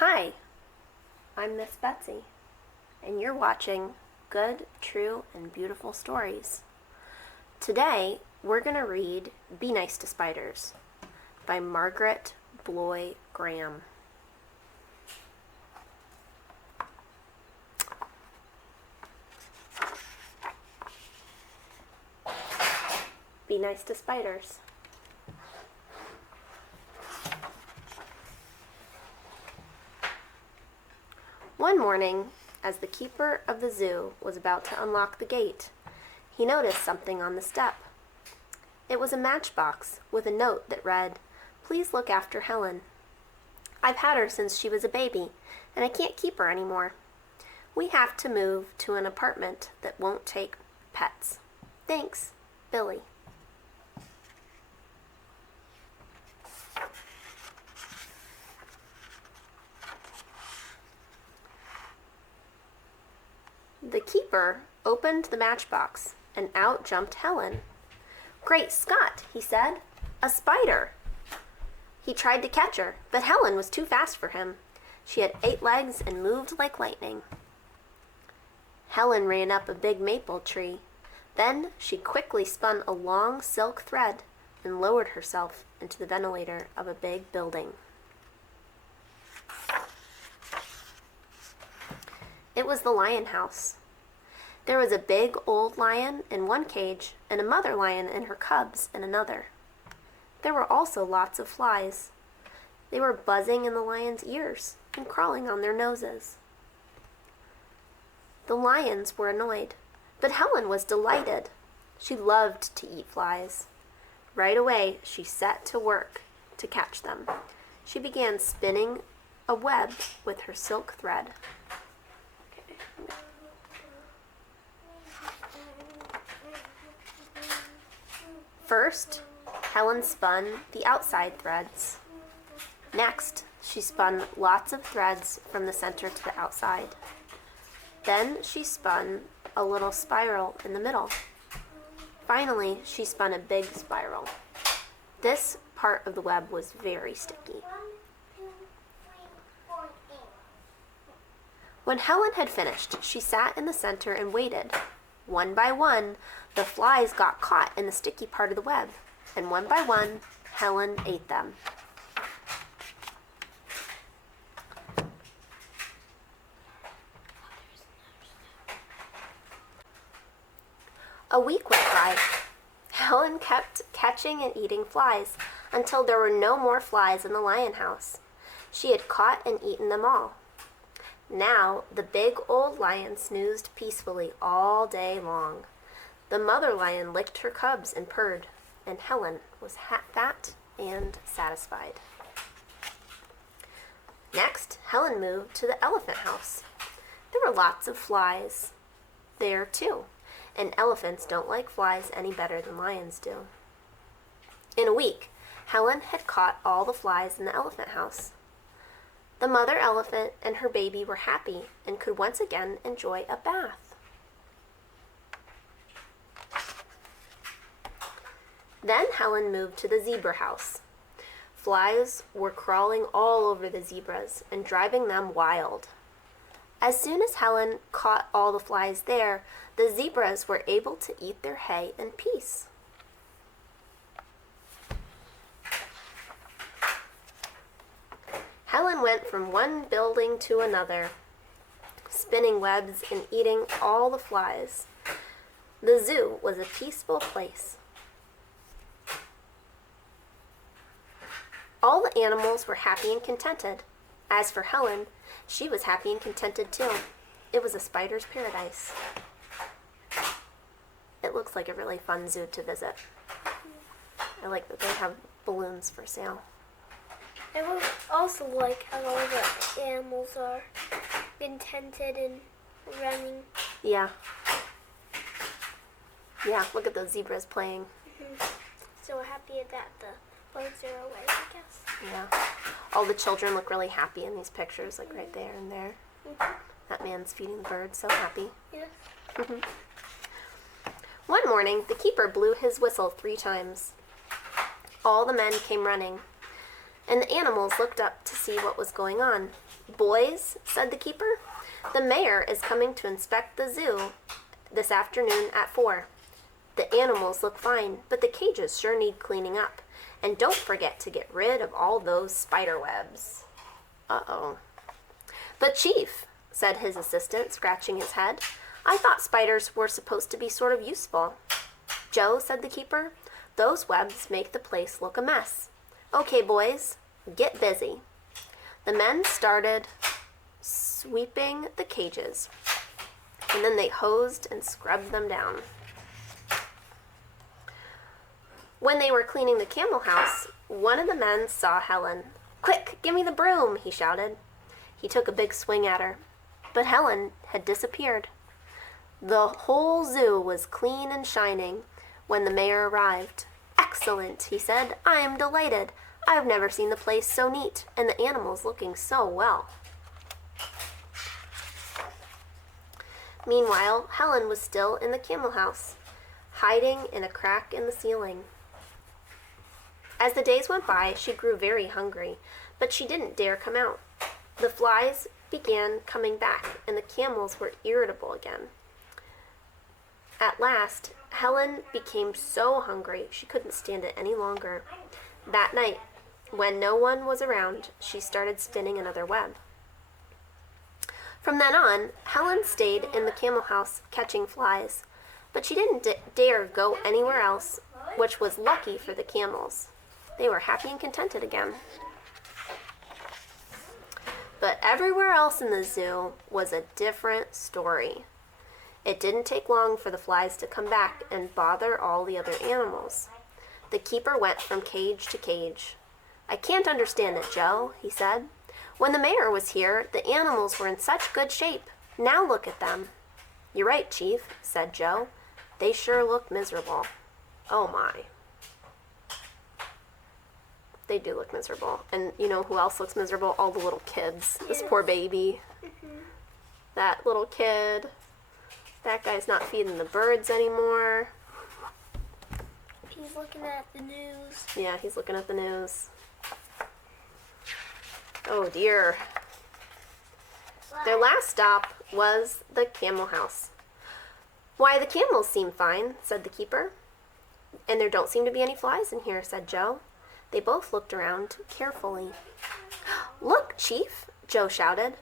Hi, I'm Miss Betsy, and you're watching Good, True, and Beautiful Stories. Today, we're going to read Be Nice to Spiders by Margaret Bloy Graham. Be nice to spiders. One morning, as the keeper of the zoo was about to unlock the gate, he noticed something on the step. It was a matchbox with a note that read, "Please look after Helen. I've had her since she was a baby, and I can't keep her anymore. We have to move to an apartment that won't take pets. Thanks, Billy." The keeper opened the matchbox, and out jumped Helen. "Great Scott," he said, "a spider!" He tried to catch her, but Helen was too fast for him. She had 8 legs and moved like lightning. Helen ran up a big maple tree. Then she quickly spun a long silk thread and lowered herself into the ventilator of a big building. It was the lion house. There was a big old lion in one cage and a mother lion and her cubs in another. There were also lots of flies. They were buzzing in the lion's ears and crawling on their noses. The lions were annoyed, but Helen was delighted. She loved to eat flies. Right away, she set to work to catch them. She began spinning a web with her silk thread. First, Helen spun the outside threads. Next, she spun lots of threads from the center to the outside. Then she spun a little spiral in the middle. Finally, she spun a big spiral. This part of the web was very sticky. When Helen had finished, she sat in the center and waited. One by one, the flies got caught in the sticky part of the web, and one by one, Helen ate them. A week went by. Helen kept catching and eating flies until there were no more flies in the lion house. She had caught and eaten them all. Now, the big old lion snoozed peacefully all day long. The mother lion licked her cubs and purred, and Helen was fat and satisfied. Next, Helen moved to the elephant house. There were lots of flies there, too, and elephants don't like flies any better than lions do. In a week, Helen had caught all the flies in the elephant house. The mother elephant and her baby were happy and could once again enjoy a bath. Then Helen moved to the zebra house. Flies were crawling all over the zebras and driving them wild. As soon as Helen caught all the flies there, the zebras were able to eat their hay in peace. Helen went from one building to another, spinning webs and eating all the flies. The zoo was a peaceful place. All the animals were happy and contented. As for Helen, she was happy and contented too. It was a spider's paradise. It looks like a really fun zoo to visit. I like that they have balloons for sale. I would also like how all the animals are contented and running. Yeah. Yeah, look at those zebras playing. So happy that the birds are away, I guess. Yeah. All the children look really happy in these pictures, like right there and there. That man's feeding the birds, so happy. Yeah. One morning, the keeper blew his whistle 3 times. All the men came running, and the animals looked up to see what was going on. Boys, said the keeper, the mayor is coming to inspect the zoo this afternoon at 4. The animals look fine, but the cages sure need cleaning up. And don't forget to get rid of all those spider webs. Uh-oh. But Chief, said his assistant, scratching his head, I thought spiders were supposed to be sort of useful. Joe, said the keeper, those webs make the place look a mess. Okay, boys, get busy. The men started sweeping the cages, and then they hosed and scrubbed them down. When they were cleaning the camel house, one of the men saw Helen. Quick, give me the broom, he shouted. He took a big swing at her, but Helen had disappeared. The whole zoo was clean and shining when the mayor arrived. Excellent, he said. I am delighted. I've never seen the place so neat, and the animals looking so well. Meanwhile, Helen was still in the camel house, hiding in a crack in the ceiling. As the days went by, she grew very hungry, but she didn't dare come out. The flies began coming back, and the camels were irritable again. At last, Helen became so hungry she couldn't stand it any longer. That night, when no one was around, she started spinning another web. From then on, Helen stayed in the camel house catching flies, but she didn't dare go anywhere else, which was lucky for the camels. They were happy and contented again. But everywhere else in the zoo was a different story. It didn't take long for the flies to come back and bother all the other animals. The keeper went from cage to cage. I can't understand it, Joe, he said. When the mayor was here, the animals were in such good shape. Now look at them. You're right, Chief, said Joe. They sure look miserable. Oh my. They do look miserable. And you know who else looks miserable? All the little kids. This poor baby. That little kid. That guy's not feeding the birds anymore. He's looking at the news. Yeah, he's looking at the news. Oh dear. Their last stop was the camel house. Why, the camels seem fine, said the keeper. And there don't seem to be any flies in here, said Joe. They both looked around carefully. Look, Chief, Joe shouted.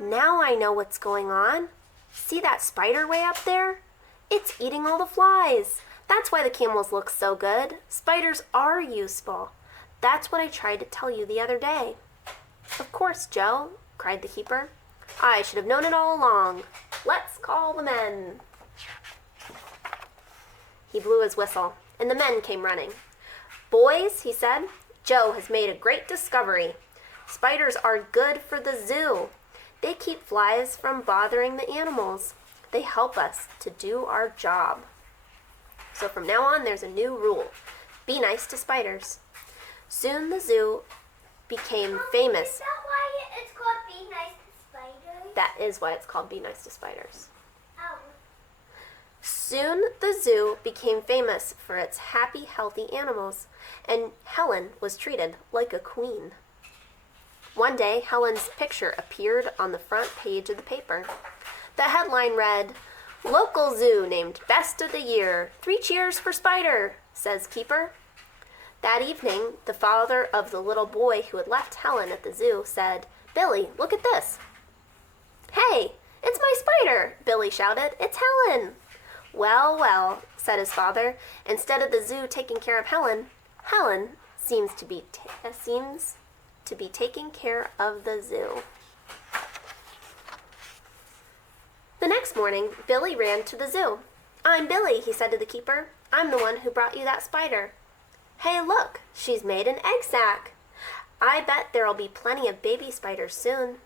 Now I know what's going on. See that spider way up there? It's eating all the flies. That's why the camels look so good. Spiders are useful. That's what I tried to tell you the other day. Of course, Joe, cried the keeper. I should have known it all along. Let's call the men. He blew his whistle, and the men came running. Boys, he said, Joe has made a great discovery. Spiders are good for the zoo. They keep flies from bothering the animals. They help us to do our job. So from now on, there's a new rule. Be nice to spiders. Soon the zoo became famous. Is that why it's called Be Nice to Spiders? That is why it's called Be Nice to Spiders. Oh. Soon the zoo became famous for its happy, healthy animals, and Helen was treated like a queen. One day, Helen's picture appeared on the front page of the paper. The headline read, Local Zoo named Best of the Year. 3 cheers for Spider, says Keeper. That evening, the father of the little boy who had left Helen at the zoo said, Billy, look at this. Hey, it's my spider, Billy shouted. It's Helen. Well, well, said his father. Instead of the zoo taking care of Helen, Helen seems to be taking care of the zoo. The next morning, Billy ran to the zoo. I'm Billy, he said to the keeper. I'm the one who brought you that spider. Hey, look, she's made an egg sac. I bet there'll be plenty of baby spiders soon.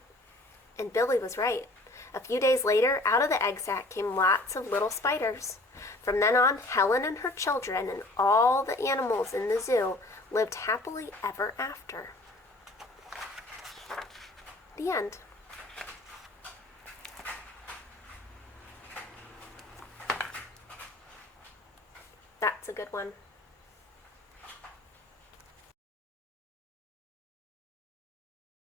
And Billy was right. A few days later, out of the egg sac came lots of little spiders. From then on, Helen and her children and all the animals in the zoo lived happily ever after. The end. That's a good one.